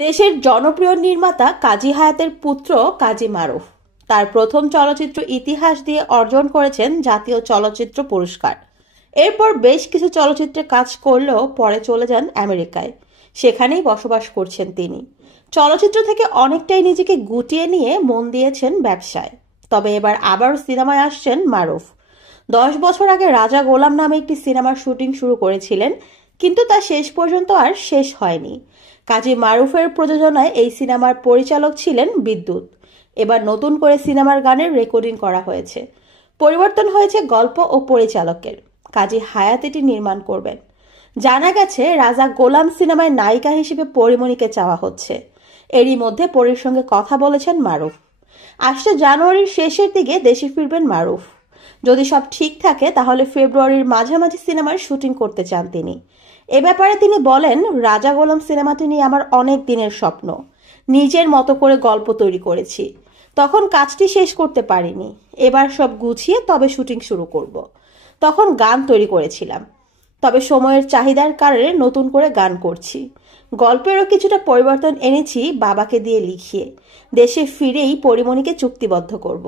দেশের জনপ্রিয় নির্মাতা কাজী হায়াতের পুত্র কাজী মারুফ তার প্রথম চলচ্চিত্র ইতিহাস দিয়ে অর্জন করেছেন জাতীয় চলচ্চিত্র পুরস্কার। এরপর বেশ কিছু চলচ্চিত্রে কাজ করলেও পরে চলে যান আমেরিকায়। সেখানেই বসবাস করছেন তিনি। চলচ্চিত্র থেকে অনেকটাই নিজেকে গুটিয়ে নিয়ে মন দিয়েছেন ব্যবসায়। তবে এবার আবারও সিনেমায় আসছেন মারুফ। 10 বছর আগে রাজা গোলাম নামে একটি সিনেমার শুটিং শুরু করেছিলেন, কিন্তু তা শেষ পর্যন্ত আর শেষ হয়নি। কাজী মারুফের প্রযোজনায় এই সিনেমার পরিচালক ছিলেন বিদ্যুৎ। এবার নতুন করে সিনেমার গানের রেকর্ডিং করা হয়েছে। পরিবর্তন হয়েছে গল্প ও পরিচালকের। কাজী হায়াত এটি নির্মাণ করবেন। জানা গেছে রাজা গোলাম সিনেমায় নায়িকা হিসেবে পরিমণিকে চাওয়া হচ্ছে। এরই মধ্যে পরীর সঙ্গে কথা বলেছেন মারুফ। আসছে জানুয়ারির শেষের দিকে দেশে ফিরবেন মারুফ। যদি সব ঠিক থাকে তাহলে ফেব্রুয়ারির মাঝামাঝি সিনেমার শুটিং করতে চান তিনি। এ ব্যাপারে তিনি বলেন, রাজা গোলাম সিনেমাটি নিয়ে আমার অনেক দিনের স্বপ্ন। নিজের মতো করে গল্প তৈরি করেছি, তখন কাজটি শেষ করতে পারিনি। এবার সব গুছিয়ে তবে শুটিং শুরু করব। তখন গান তৈরি করেছিলাম, তবে সময়ের চাহিদার কারণে নতুন করে গান করছি। গল্পেরও কিছুটা পরিবর্তন এনেছি বাবাকে দিয়ে লিখিয়ে। দেশে ফিরেই পরিমণিকে চুক্তিবদ্ধ করব।